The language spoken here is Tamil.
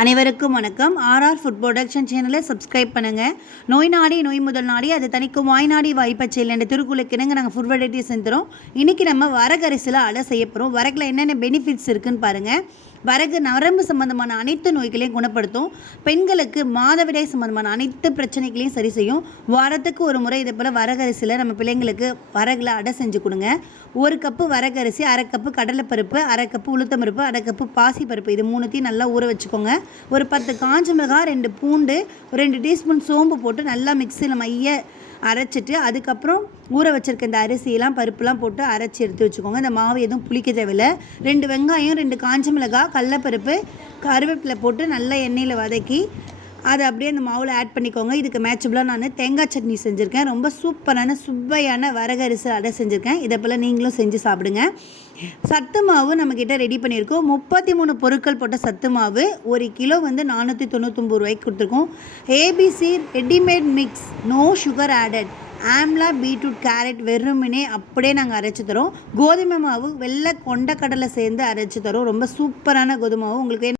அனைவருக்கும் வணக்கம். ஆர்ஆர் ஃபுட் ப்ரொடக்ஷன் சேனலை சப்ஸ்கிரைப் பண்ணுங்கள் நோய் நாடி நோய் முதல் நாடி அது தனிக்கும் வாய் நாடி வாய்ப்பச்சையில் என்ற திருக்குழுக்கு நாங்கள் ஃபுட் வெரைட்டி செஞ்சுறோம் இன்றைக்கி நம்ம வரகரிசியில் அடை செய்ய போகிறோம் வரகில் என்னென்ன பெனிஃபிட்ஸ் இருக்குன்னு பாருங்கள் வரகு நரம்பு சம்பந்தமான அனைத்து நோய்களையும் குணப்படுத்தும். பெண்களுக்கு மாதவிடாய் சம்பந்தமான அனைத்து பிரச்சனைகளையும் சரி செய்யும். வாரத்துக்கு ஒரு முறை இதே போல் வரகரிசியில் நம்ம பிள்ளைங்களுக்கு வரகில் அடை செஞ்சு கொடுங்க. ஒரு கப்பு வரகரிசி அரை கப்பு கடலைப்பருப்பு அரை கப்பு உளுத்தம்பருப்பு அரை கப்பு பாசிப்பருப்பு இது மூணுத்தையும் நல்லா ஊற வச்சுக்கோங்க. ஒரு பத்து காஞ்ச மிளகாய் ரெண்டு பூண்டு ஒரு ரெண்டு டீஸ்பூன் சோம்பு போட்டு நல்லா மிக்சியில் மைய அரைச்சிட்டு அதுக்கப்புறம் ஊற வச்சுருக்க இந்த அரிசியெல்லாம் பருப்புலாம் போட்டு அரைச்சி எடுத்து வச்சுக்கோங்க. இந்த மாவு எதுவும் புளிக்க தேவையில்ல. ரெண்டு வெங்காயம் ரெண்டு காஞ்ச மிளகாய் கடலப்பருப்பு கருவேப்பிலை போட்டு நல்லா எண்ணெயில் வதக்கி அதை அப்படியே அந்த மாவில் ஆட் பண்ணிக்கோங்க. இதுக்கு மேட்சபிளாக நான் தேங்காய் சட்னி செஞ்சுருக்கேன். ரொம்ப சூப்பரான சுவையான வரகரிசி அடை செஞ்சுருக்கேன். இதை போல் நீங்களும் செஞ்சு சாப்பிடுங்க. சத்து மாவு நம்மக்கிட்ட ரெடி பண்ணியிருக்கோம். முப்பத்தி மூணு பொருட்கள் போட்ட சத்து மாவு ஒரு கிலோ வந்து நானூற்றி தொண்ணூத்தொம்பது ரூபாய்க்கு கொடுத்துருக்கோம். ABC readymade mix no sugar added amla beetroot carrot வெறுமனே அப்படியே நாங்கள் அரைச்சி தரோம். கோதுமை மாவு வெள்ளை கொண்டக்கடலை சேர்ந்து அரைச்சி தரோம். ரொம்ப சூப்பரான கோதுமை மாவு. உங்களுக்கு